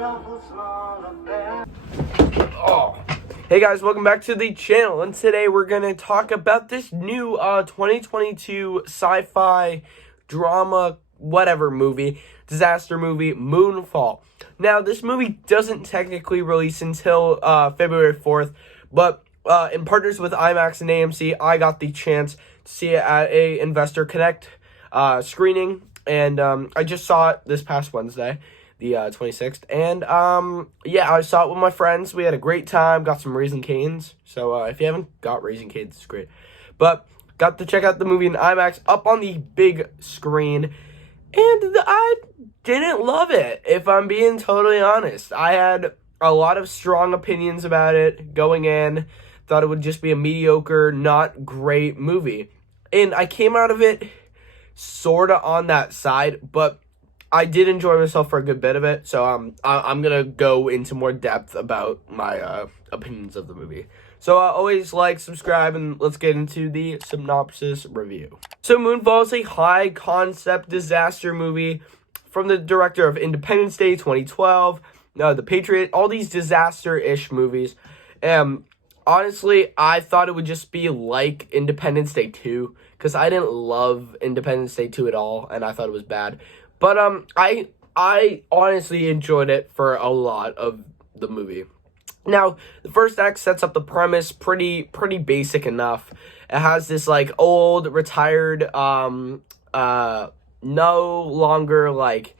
Oh. Hey guys, welcome back to the channel, and today we're going to talk about this new 2022 sci-fi drama whatever movie, disaster movie, Moonfall. Now, this movie doesn't technically release until February 4th, but in partners with IMAX and AMC, I got the chance to see it at a Investor Connect screening, and I just saw it this past Wednesday, the 26th, and yeah, I saw it with my friends. We had a great time, got some Raisin Canes, so if you haven't got Raisin Canes, it's great, but got to check out the movie in IMAX up on the big screen, and I didn't love it, if I'm being totally honest. I had a lot of strong opinions about it going in, thought it would just be a mediocre, not great movie, and I came out of it sort of on that side, but I did enjoy myself for a good bit of it, so I'm going to go into more depth about my opinions of the movie. So always like, subscribe, and let's get into the synopsis review. So Moonfall is a high-concept disaster movie from the director of Independence Day 2012, The Patriot, all these disaster-ish movies. Honestly, I thought it would just be like Independence Day 2, because I didn't love Independence Day 2 at all, and I thought it was bad. But I honestly enjoyed it for a lot of the movie. Now, the first act sets up the premise pretty basic enough. It has this like old retired no longer like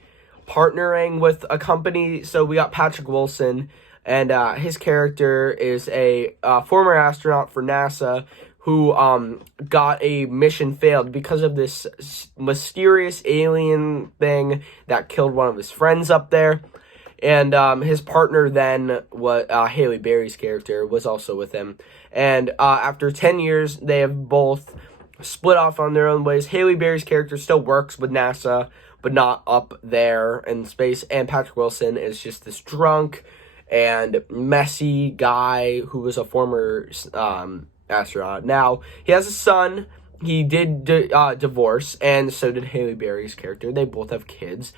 partnering with a company. So we got Patrick Wilson, and his character is a former astronaut for NASA who got a mission failed because of this mysterious alien thing that killed one of his friends up there. And his partner then, Halle Berry's character, was also with him. And after 10 years, they have both split off on their own ways. Halle Berry's character still works with NASA, but not up there in space. And Patrick Wilson is just this drunk and messy guy who was a former astronaut. Now, he has a son. He did divorce, and so did Halle Berry's character. They both have kids.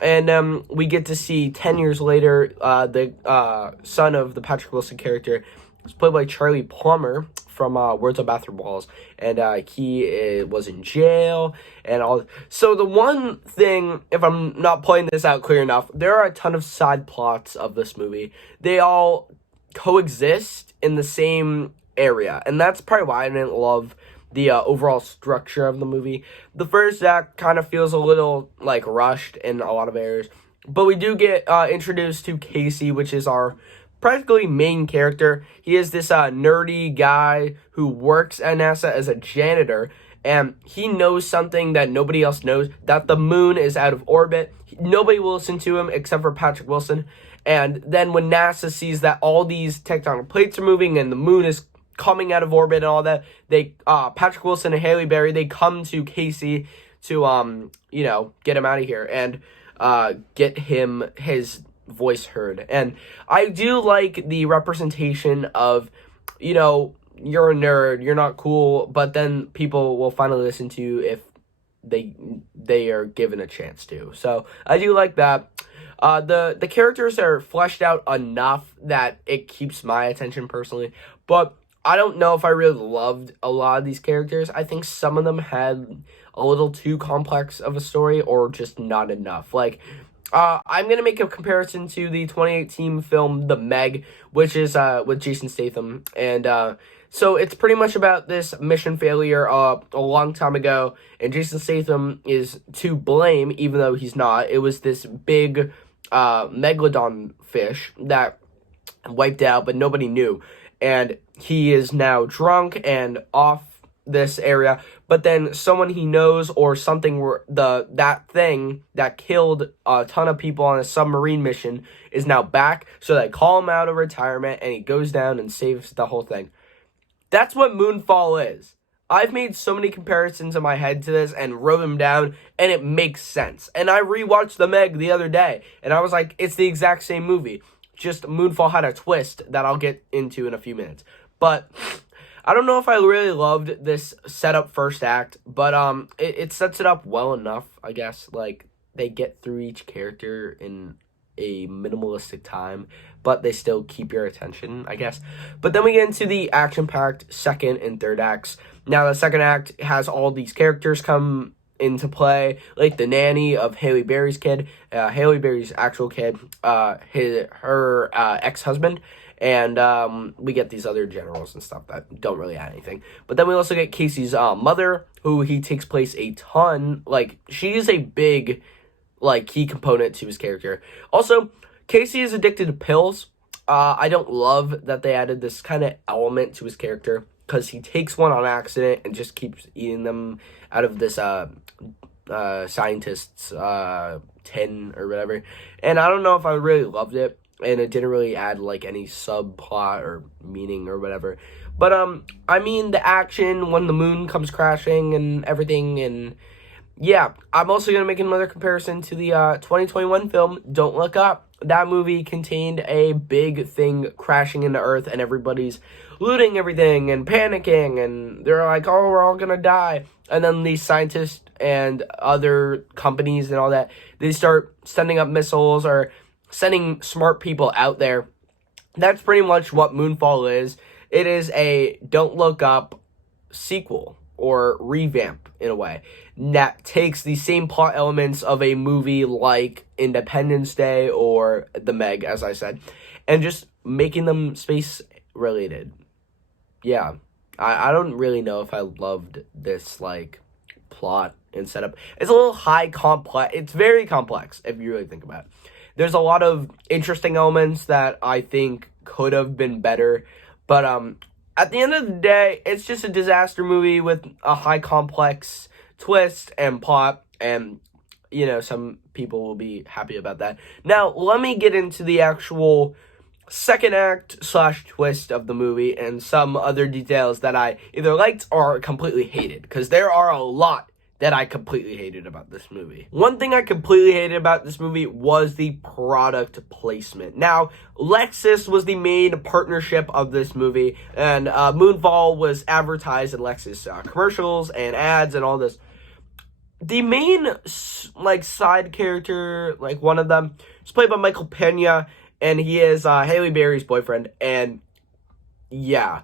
And we get to see 10 years later, the son of the Patrick Wilson character is played by Charlie Plummer from Words on Bathroom Walls, and he was in jail and all. So the one thing, if I'm not playing this out clear enough, there are a ton of side plots of this movie. They all coexist in the same area, and that's probably why I didn't love the overall structure of the movie. The first act kind of feels a little like rushed in a lot of areas, but we do get introduced to Casey, which is our practically main character. He is this nerdy guy who works at NASA as a janitor, and he knows something that nobody else knows, that the moon is out of orbit. Nobody will listen to him except for Patrick Wilson. And then when NASA sees that all these tectonic plates are moving and the moon is coming out of orbit and all that, they Patrick Wilson and Halle Berry, they come to Casey to get him out of here and get him his voice heard. And I do like the representation of, you're a nerd, you're not cool, but then people will finally listen to you if they are given a chance to. So I do like that. The characters are fleshed out enough that it keeps my attention personally, but I don't know if I really loved a lot of these characters. I think some of them had a little too complex of a story or just not enough. Like, I'm going to make a comparison to the 2018 film The Meg, which is with Jason Statham. And so it's pretty much about this mission failure a long time ago, and Jason Statham is to blame, even though he's not. It was this big megalodon fish that wiped out, but nobody knew. And he is now drunk and off this area, but then someone he knows or something, that thing that killed a ton of people on a submarine mission is now back, so they call him out of retirement, and he goes down and saves the whole thing. That's what Moonfall is. I've made so many comparisons in my head to this and wrote them down, and it makes sense. And I rewatched The Meg the other day, and I was like, it's the exact same movie. Just Moonfall had a twist that I'll get into in a few minutes. But I don't know if I really loved this setup first act, but it sets it up well enough, I guess. Like, they get through each character in a minimalistic time, but they still keep your attention, I guess. But then we get into the action-packed second and third acts. Now, the second act has all these characters come into play, like the nanny of Halle Berry's kid, Halle Berry's actual kid, her ex-husband, and we get these other generals and stuff that don't really add anything. But then we also get Casey's mother, who he takes place a ton. Like, she is a big, like, key component to his character. Also, Casey is addicted to pills. I don't love that they added this kind of element to his character, because he takes one on accident and just keeps eating them out of this scientist's tin or whatever. And I don't know if I really loved it, and it didn't really add like any subplot or meaning or whatever. But I mean, the action when the moon comes crashing and everything, and yeah, I'm also gonna make another comparison to the 2021 film Don't Look Up. That movie contained a big thing crashing into Earth, and everybody's looting everything and panicking, and they're like, oh, we're all gonna die. And then these scientists and other companies and all that, they start sending up missiles or sending smart people out there. That's pretty much what Moonfall is. It is a Don't Look Up sequel or revamp in a way that takes the same plot elements of a movie like Independence Day or The Meg, as I said, and just making them space related. Yeah, I don't really know if I loved this like plot and setup. It's a little high complex. It's very complex if you really think about it. There's a lot of interesting elements that I think could have been better, but at the end of the day, it's just a disaster movie with a high complex twist and plot, and you know, some people will be happy about that. Now, let me get into the actual second act / twist of the movie and some other details that I either liked or completely hated, because there are a lot that I completely hated about this movie. One thing I completely hated about this movie was the product placement. Now, Lexus was the main partnership of this movie, and Moonfall was advertised in Lexus commercials and ads and all this. The main, like, side character, like, one of them, is played by Michael Pena, and he is Halle Berry's boyfriend, and yeah,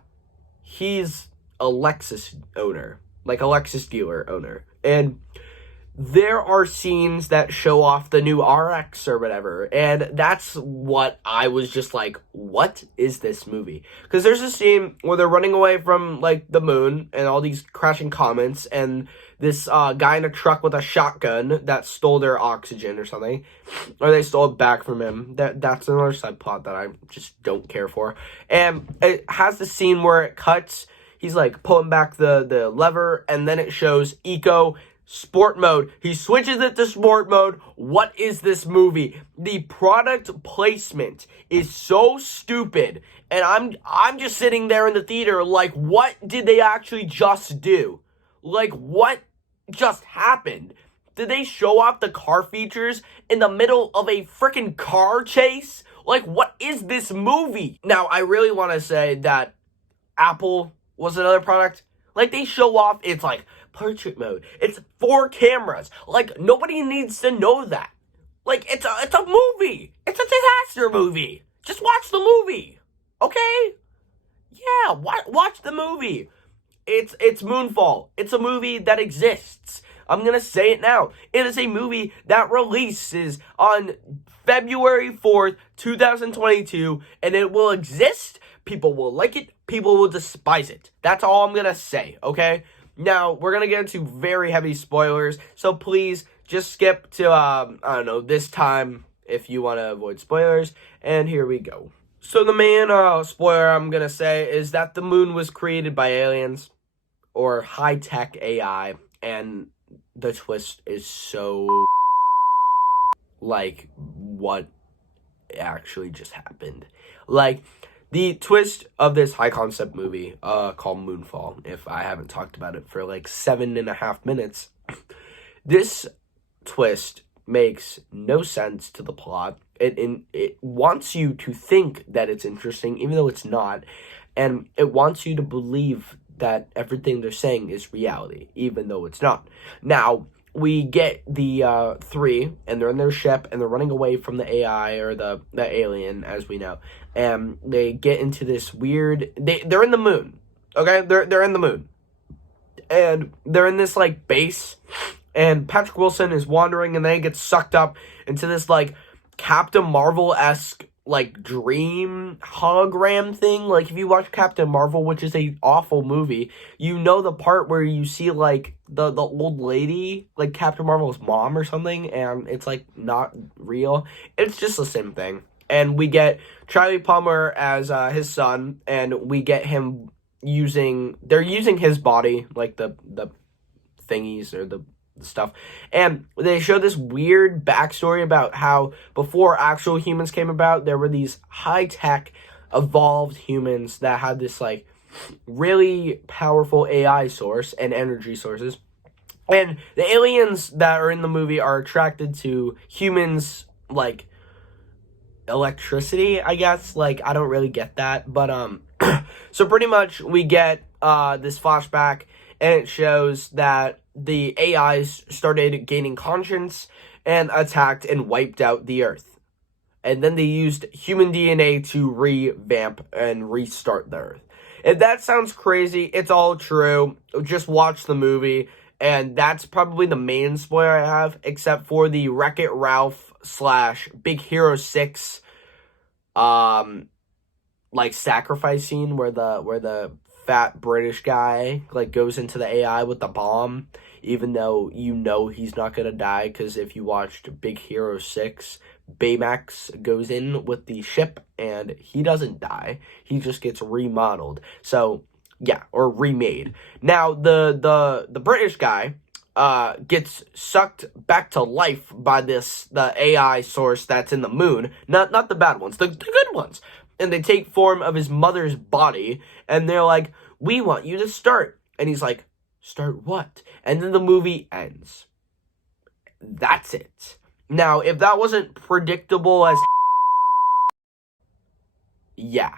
he's a Lexus owner, like a Lexus dealer owner. And there are scenes that show off the new RX or whatever, and that's what I was just like, what is this movie? Because there's a scene where they're running away from, like, the moon and all these crashing comets, and this guy in a truck with a shotgun that stole their oxygen or something, or they stole it back from him. That's another side plot that I just don't care for. And it has the scene where it cuts, he's like pulling back the lever, and then it shows eco sport mode. He switches it to sport mode. What is this movie? The product placement is so stupid, and I'm just sitting there in the theater like, what did they actually just do? Like, what just happened? Did they show off the car features in the middle of a freaking car chase? Like, what is this movie? Now, I really want to say that Apple was another product. Like, they show off, it's like portrait mode. It's 4 cameras. Like, nobody needs to know that. Like, it's a movie. It's a disaster movie. Just watch the movie. Okay? Yeah, watch the movie. It's Moonfall. It's a movie that exists. I'm gonna say it now. It is a movie that releases on February 4th, 2022, and it will exist. People will like it. People will despise it. That's all I'm gonna say, okay? Now, we're gonna get into very heavy spoilers, so please just skip to, I don't know, this time if you want to avoid spoilers, and here we go. So the main spoiler I'm gonna say is that the moon was created by aliens, or high-tech AI, and the twist is so, like, what actually just happened. Like, the twist of this high-concept movie, called Moonfall, if I haven't talked about it for, like, 7.5 minutes, this twist makes no sense to the plot. It wants you to think that it's interesting, even though it's not, and it wants you to believe that everything they're saying is reality, even though it's not. Now, we get the three, and they're in their ship, and they're running away from the AI, or the alien, as we know. And they get into this weird... They're in the moon, okay? They're in the moon. And they're in this, like, base, and Patrick Wilson is wandering, and then he gets sucked up into this, like, Captain Marvel-esque, like, dream hologram thing. Like, if you watch Captain Marvel, which is a awful movie, you know the part where you see, like, the old lady, like Captain Marvel's mom or something, and it's, like, not real. It's just the same thing. And we get Charlie Palmer as his son, and we get him they're using his body, like the thingies or the stuff, and they show this weird backstory about how before actual humans came about, there were these high-tech evolved humans that had this, like, really powerful AI source and energy sources, and the aliens that are in the movie are attracted to humans, like, electricity, I guess. Like, I don't really get that, but so pretty much we get this flashback, and it shows that the AIs started gaining conscience and attacked and wiped out the Earth. And then they used human DNA to revamp and restart the Earth. If that sounds crazy, it's all true. Just watch the movie, and that's probably the main spoiler I have, except for the Wreck-It Ralph / Big Hero 6 like sacrifice scene where the fat British guy, like, goes into the AI with the bomb, even though you know he's not gonna die, because if you watched Big Hero 6, Baymax goes in with the ship and he doesn't die, he just gets remodeled. So yeah, or remade. Now the British guy gets sucked back to life by the AI source that's in the moon, not the bad ones, the good ones. And they take form of his mother's body, and they're like, we want you to start. And he's like, start what? And then the movie ends. That's it. Now, if that wasn't predictable as... Yeah,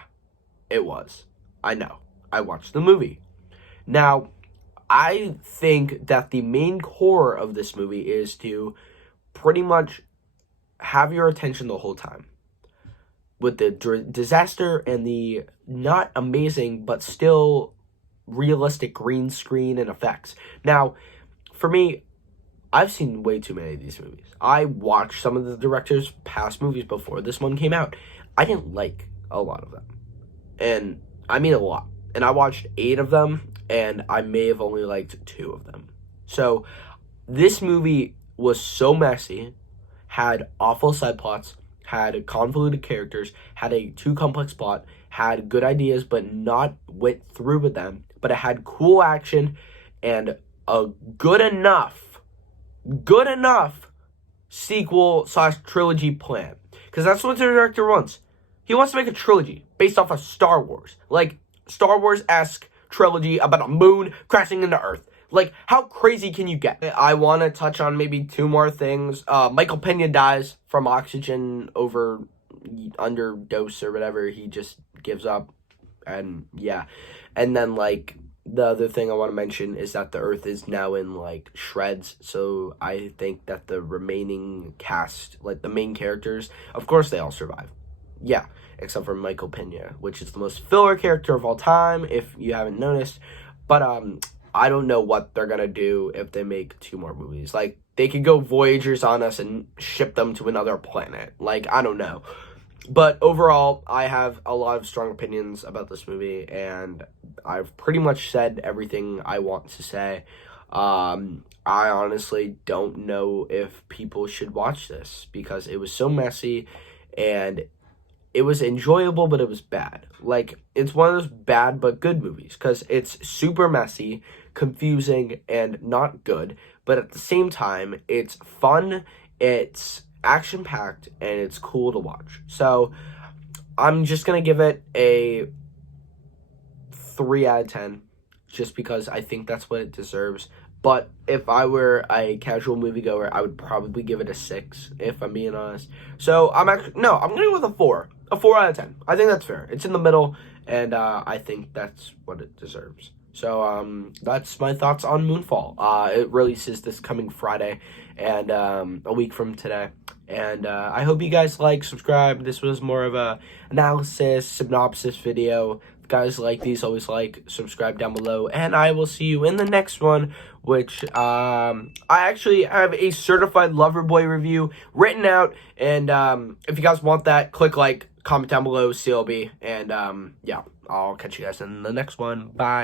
it was. I know. I watched the movie. Now, I think that the main core of this movie is to pretty much have your attention the whole time, with the disaster and the not amazing but still realistic green screen and effects. Now, for me, I've seen way too many of these movies. I watched some of the director's past movies before this one came out. I didn't like a lot of them. And I mean a lot. And I watched 8 of them, and I may have only liked 2 of them. So, this movie was so messy, had awful side plots, had convoluted characters, had a too complex plot, had good ideas but not went through with them, but it had cool action and a good enough sequel / trilogy plan. Because that's what the director wants. He wants to make a trilogy based off of Star Wars. Like, Star Wars-esque trilogy about a moon crashing into Earth. Like, how crazy can you get? I want to touch on maybe 2 more things. Michael Pena dies from oxygen underdose or whatever. He just gives up. And, yeah. And then, like, the other thing I want to mention is that the Earth is now in, like, shreds. So I think that the remaining cast, like, the main characters, of course they all survive. Yeah, except for Michael Pena, which is the most filler character of all time, if you haven't noticed. But, I don't know what they're gonna do if they make 2 more movies. Like, they could go Voyagers on us and ship them to another planet. Like, I don't know. But overall, I have a lot of strong opinions about this movie, and I've pretty much said everything I want to say. I honestly don't know if people should watch this, because it was so messy, and it was enjoyable, but it was bad. Like, it's one of those bad but good movies, because it's super messy, confusing, and not good, but at the same time, it's fun, it's action-packed, and it's cool to watch. So, I'm just gonna give it a 3 out of 10, just because I think that's what it deserves. But if I were a casual moviegoer, I would probably give it a 6, if I'm being honest. So, I'm gonna go with a 4. A 4 out of 10. I think that's fair. It's in the middle, and I think that's what it deserves. So that's my thoughts on Moonfall. It releases this coming Friday, and a week from today. And I hope you guys subscribe. This was more of a analysis, synopsis video. If you guys like these, always subscribe down below. And I will see you in the next one, which I actually have a certified lover boy review written out. And if you guys want that, click comment down below, CLB. And yeah, I'll catch you guys in the next one. Bye.